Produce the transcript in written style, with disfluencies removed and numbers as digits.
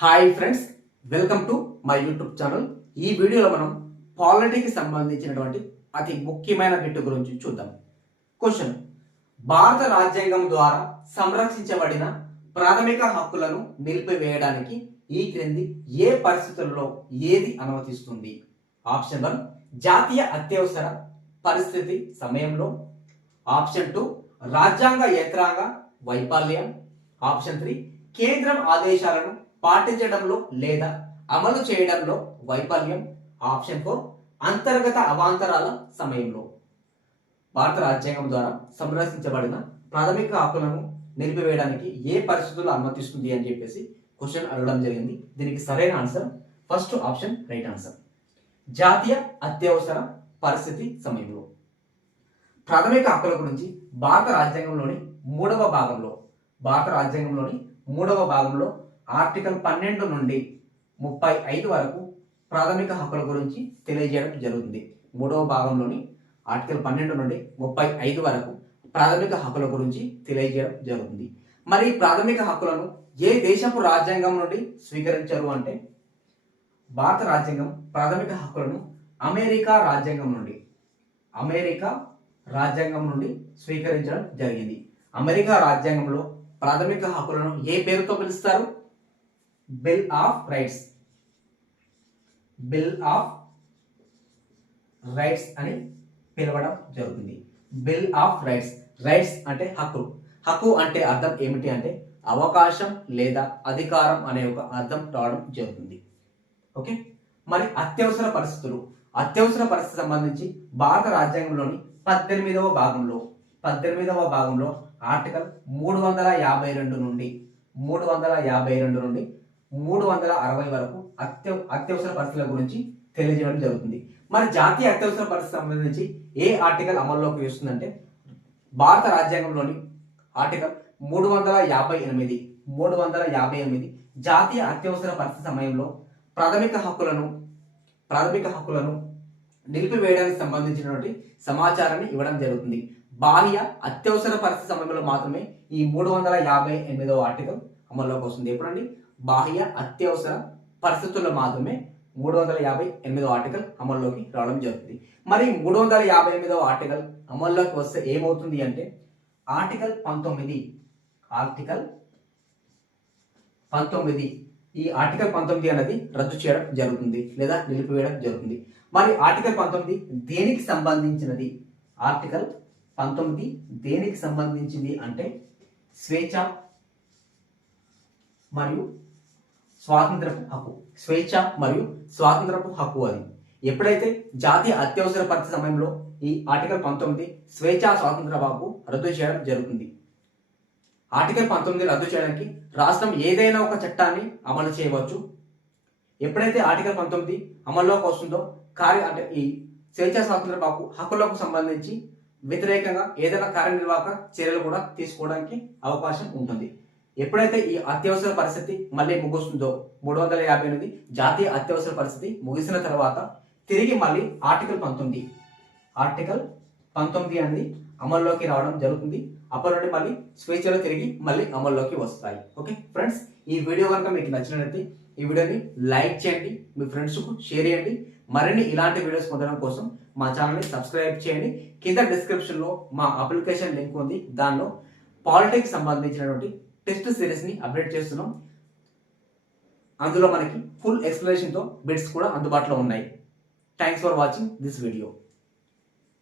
Hi friends, welcome to my YouTube channel. ఈ వీడియోలో మనం పాలిటీకి సంబంధించినటువంటి అతి ముఖ్యమైన బిట్టు గురించి చూద్దాం. క్వశ్చన్: భారత రాజ్యాంగం ద్వారా సంరక్షించబడిన ప్రాథమిక హక్కులను నిలిపివేయడానికి ఈ క్రింది ఏ పరిస్థితుల్లో ఏది అనుమతిస్తుంది? ఆప్షన్ 1 జాతీయ అత్యవసర పరిస్థితి సమయంలో, ఆప్షన్ 2 రాజ్యాంగ యంత్రాంగ వైఫల్యం, ఆప్షన్ 3 కేంద్రం ఆదేశాలను పాటించడంలో లేదా అమలు చేయడంలో వైఫల్యం, ఆప్షన్ 4 అంతర్గత అవాంతరాల సమయంలో. భారత రాజ్యాంగం ద్వారా సంరక్షించబడిన ప్రాథమిక హక్కులను నిలిపివేయడానికి ఏ పరిస్థితుల్లో అనుమతిస్తుంది అని చెప్పేసి క్వశ్చన్ అడగడం జరిగింది. దీనికి సరైన answer first option right answer. జాతీయ అత్యవసర పరిస్థితి సమయంలో. ప్రాథమిక హక్కుల గురించి భారత రాజ్యాంగంలోని మూడవ భాగంలో ఆర్టికల్ 12 నుండి 35 వరకు ప్రాథమిక హక్కుల గురించి తెలియజేయడం జరుగుతుంది. మూడవ భాగంలోని ఆర్టికల్ 12 నుండి 35 వరకు ప్రాథమిక హక్కుల గురించి తెలియజేయడం జరుగుతుంది. మరి ప్రాథమిక హక్కులను ఏ దేశపు రాజ్యాంగం నుండి స్వీకరించారు అంటే, భారత రాజ్యాంగం ప్రాథమిక హక్కులను అమెరికా రాజ్యాంగం నుండి స్వీకరించడం జరిగింది. అమెరికా రాజ్యాంగంలో ప్రాథమిక హక్కులను ఏ పేరుతో పిలుస్తారు? బిల్ ఆఫ్ రైట్స్ అని పిలవడం జరుగుతుంది. బిల్ ఆఫ్ రైట్స్ అంటే హక్కు అంటే అర్థం ఏమిటి అంటే అవకాశం లేదా అధికారం అనే ఒక అర్థం రావడం జరుగుతుంది. ఓకే, మరి అత్యవసర పరిస్థితి సంబంధించి భారత రాజ్యాంగంలోని 18వ భాగంలో ఆర్టికల్ 352 నుండి 360 వరకు అత్యవసర పరిస్థితుల గురించి తెలియజేయడం జరుగుతుంది. మరి జాతీయ అత్యవసర పరిస్థితి సంబంధించి ఏ ఆర్టికల్ అమల్లోకి వస్తుందంటే, భారత రాజ్యాంగంలోని ఆర్టికల్ 358 జాతీయ అత్యవసర పరిస్థితి సమయంలో ప్రాథమిక హక్కులను నిలిపివేయడానికి సంబంధించినటువంటి సమాచారాన్ని ఇవ్వడం జరుగుతుంది. బాహ్య అత్యవసర పరిస్థితి సమయంలో మాత్రమే ఈ 358వ ఆర్టికల్ అమల్లోకి వస్తుంది. ఎప్పుడండి? బాహ్య అత్యవసర పరిస్థితుల్లో మాత్రమే 358వ ఆర్టికల్ అమల్లోకి రావడం జరుగుతుంది. మరి 358వ ఆర్టికల్ అమల్లోకి వస్తే ఏమవుతుంది అంటే, ఆర్టికల్ 19 ఈ ఆర్టికల్ 19 అనేది రద్దు చేయడం జరుగుతుంది లేదా నిలిపివేయడం జరుగుతుంది. మరి ఆర్టికల్ 19 దేనికి సంబంధించినది? ఆర్టికల్ 19 దేనికి సంబంధించింది అంటే స్వేచ్ఛ మరియు స్వాతంత్రపు హక్కు. అది ఎప్పుడైతే జాతీయ అత్యవసర పరిస్థితి సమయంలో ఈ ఆర్టికల్ 19 స్వేచ్ఛా స్వాతంత్ర హక్కు రద్దు చేయడం జరుగుతుంది. ఆర్టికల్ 19 రద్దు చేయడానికి రాష్ట్రం ఏదైనా ఒక చట్టాన్ని అమలు చేయవచ్చు. ఎప్పుడైతే ఆర్టికల్ 19 అమల్లోకి వస్తుందో అంటే ఈ స్వేచ్ఛా స్వాతంత్ర హక్కులకు సంబంధించి వ్యతిరేకంగా ఏదైనా కార్యనిర్వాహక చర్యలు కూడా తీసుకోవడానికి అవకాశం ఉంటుంది. ఎప్పుడైతే ఈ అత్యవసర పరిస్థితి మళ్ళీ ముగుస్తుందో, 358 జాతీయ అత్యవసర పరిస్థితి ముగిసిన తర్వాత తిరిగి మళ్ళీ ఆర్టికల్ 19 అనేది అమల్లోకి రావడం జరుగుతుంది. అప్పటి నుండి మళ్ళీ స్వేచ్ఛలు తిరిగి మళ్ళీ అమల్లోకి వస్తాయి. ఓకే ఫ్రెండ్స్, ఈ వీడియో కనుక మీకు నచ్చినట్లయితే ఈ వీడియోని లైక్ చేయండి, మీ ఫ్రెండ్స్కు షేర్ చేయండి. మరిన్ని ఇలాంటి వీడియోస్ పొందడం కోసం మా ఛానల్ని సబ్స్క్రైబ్ చేయండి. కింద డిస్క్రిప్షన్లో మా అప్లికేషన్ లింక్ ఉంది. దానిలో పాలిటిక్స్ సంబంధించినటువంటి టెస్ట్ సిరీస్ని అప్డేట్ చేస్తున్నాం. అందులో మనకి ఫుల్ ఎక్స్ప్లెనేషన్తో బిట్స్ కూడా అందుబాటులో ఉన్నాయి. Thanks for watching this video.